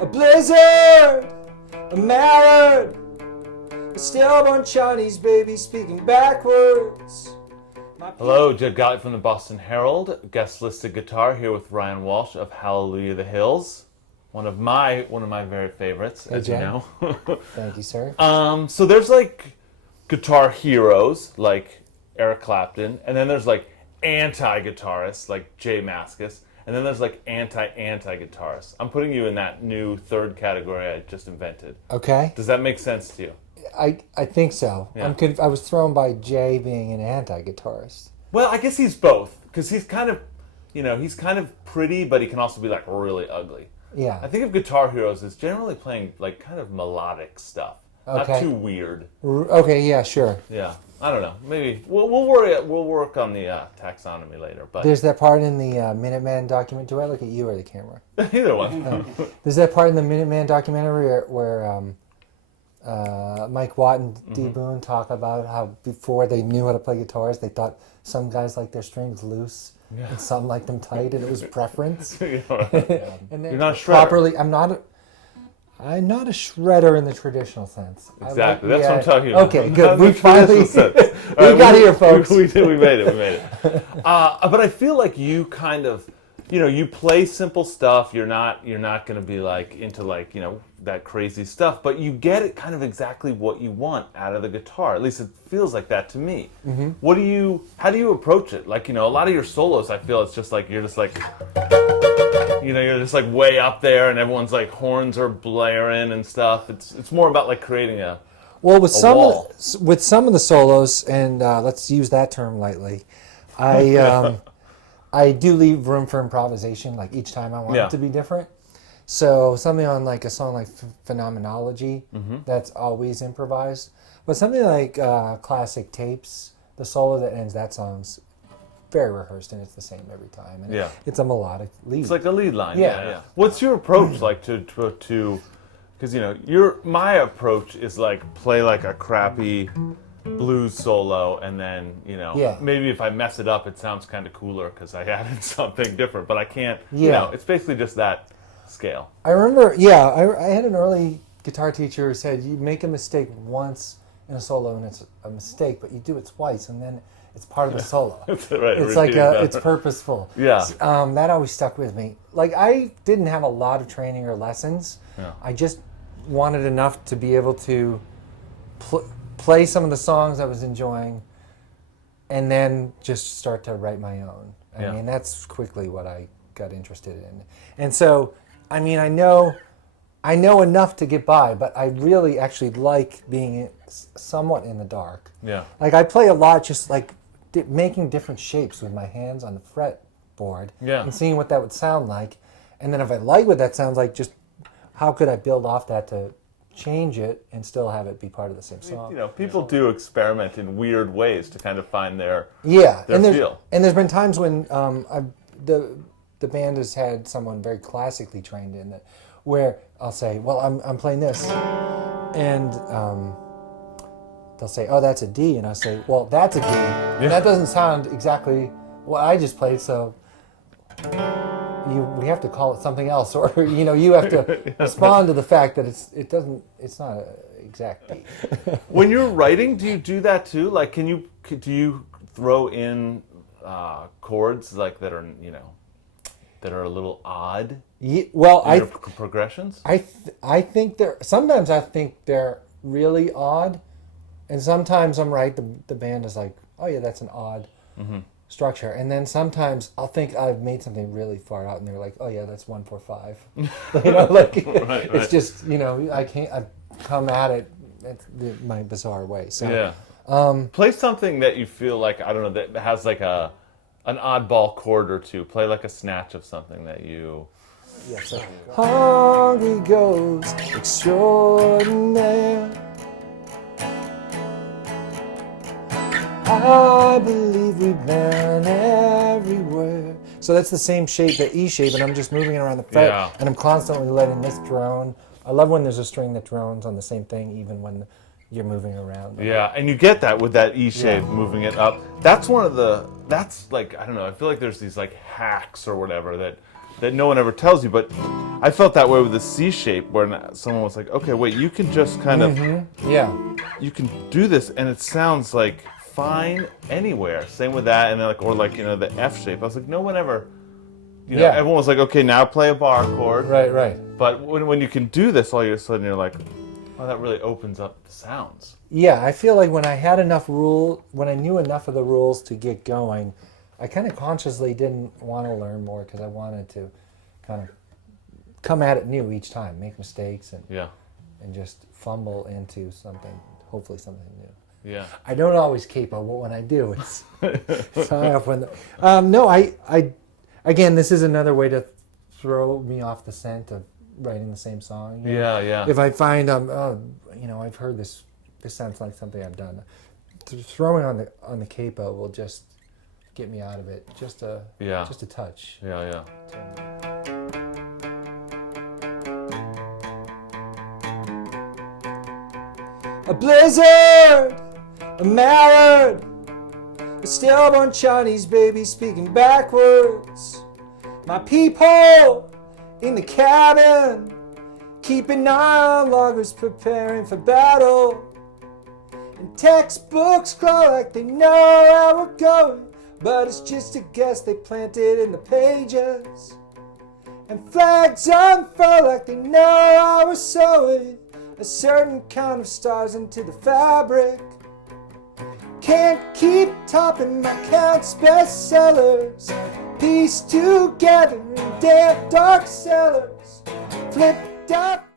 a blizzard, a mallard, a stillborn Chinese baby speaking backwards. Hello, Jed Gottlieb from the Boston Herald, Guestlisted guitar here with Ryan Walsh of Hallelujah the Hills. One of my very favorites, Hey, as Jen. you know. Thank you, sir. So there's like guitar heroes like Eric Clapton, and then there's like anti-guitarists like Jay Mascis, and then there's like anti-guitarists. I'm putting you in that new third category I just invented. Okay. Does that make sense to you? I think so. Yeah. I was thrown by Jay being an anti-guitarist. Well, I guess he's both, because he's kind of, he's kind of pretty, but he can also be like really ugly. Yeah. I think of guitar heroes as generally playing like kind of melodic stuff, Okay. not too weird. Okay, yeah, sure. Yeah, I don't know. Maybe we'll work on the taxonomy later. But There's that part in the Minuteman document. Do I look at you or the camera? either one. There's that part in the Minuteman documentary where Mike Watt and D. Boone talk about how before they knew how to play guitars, they thought some guys liked their strings loose and some liked them tight, and it was preference. Yeah. And then You're not a shredder. properly. I'm not a shredder in the the sense. Exactly. That's what I'm talking about. Okay, Not good. in We the finally traditional sense. All we right, got here, folks. We made it. But I feel like you kind of, you play simple stuff. You're not going to be like into like that crazy stuff, but you get it kind of exactly what you want out of the guitar. At least it feels like that to me. Mm-hmm. How do you approach it? Like a lot of your solos, I feel it's just like you're just like way up there, and everyone's like horns are blaring and stuff. It's more about like creating a Well, with some wall. with some of the solos, and let's use that term lightly, I do leave room for improvisation. Like each time I want it to be different. So something on like a song like Phenomenology, that's always improvised. But something like Classic Tapes, the solo that ends that song's very rehearsed, and it's the same every time. And it's a melodic lead. It's like a lead line. Yeah. What's your approach like to because my approach is like play like a crappy blues solo, and then maybe if I mess it up, it sounds kind of cooler because I added something different. But I can't. It's basically just that scale. I remember, I had an early guitar teacher who said you make a mistake once in a solo and it's a mistake, but you do it twice and then it's part of the solo. That's right. It's like it's purposeful. Yeah. That always stuck with me. Like I didn't have a lot of training or lessons. Yeah. I just wanted enough to be able to play some of the songs I was enjoying, and then just start to write my own. I mean, that's quickly what I got interested in. And so, I mean, I know enough to get by, but I really actually like being somewhat in the dark. Yeah. Like I play a lot just like making different shapes with my hands on the fretboard and seeing what that would sound like. And then if I like what that sounds like, just how could I build off that to change it and still have it be part of the same song? People do experiment in weird ways to kind of find their feel. And there's been times when the band has had someone very classically trained in it, where I'll say, well, I'm playing this, and they'll say, oh, that's a D, and I'll say, well, that's a D. And that doesn't sound exactly what I just played, so we have to call it something else, or you have to respond to the fact that it's not an exact D. When you're writing, do you do that too? Like, do you throw in chords like that are a little odd? Well, progressions. I think sometimes I think they're really odd, and sometimes I'm right. The band is like, oh yeah, that's an odd structure, and then sometimes I'll think I've made something really far out, and they're like, oh yeah, that's 1-4-5. Right. It's just I've come at it my bizarre way. So play something that you feel like that has like an oddball chord or two. Play like a snatch of something that you. Yes. Hungry Ghost Extraordinaire. I believe we've been everywhere. So that's the same shape, the E shape, and I'm just moving it around the fret, and I'm constantly letting this drone. I love when there's a string that drones on the same thing, even when you're moving around. Yeah, and you get that with that E shape, moving it up. That's like, I don't know, I feel like there's these like hacks or whatever that that no one ever tells you. But I felt that way with the C shape, where someone was like, okay, wait, you can just kind of, you can do this, and it sounds like fine anywhere. Same with that, and then or the F shape. I was like, no one ever, everyone was like, okay, now play a bar chord. Right. But when you can do this, all of a sudden you're like, oh, that really opens up the sounds. Yeah, I feel like when I had enough when I knew enough of the rules to get going, I kind of consciously didn't want to learn more because I wanted to kind of come at it new each time, make mistakes, and just fumble into something, hopefully something new. Yeah. I don't always capo, but when I do, it's high up when. No, I again, this is another way to throw me off the scent of writing the same song. Yeah. If I find I've heard this sounds like something I've done. Throwing on the capo will just get me out of it. Just a touch. Yeah. A blizzard, a mallard, a stillborn Chinese baby speaking backwards. My peephole in the cabin, keep an eye on loggers preparing for battle. And textbooks crawl like they know where we're going, but it's just a guess they planted in the pages. And flags unfurl like they know how we're sewing a certain kind of stars into the fabric. Can't keep topping my count's bestsellers, pieced together in damp dark cellars, flipped up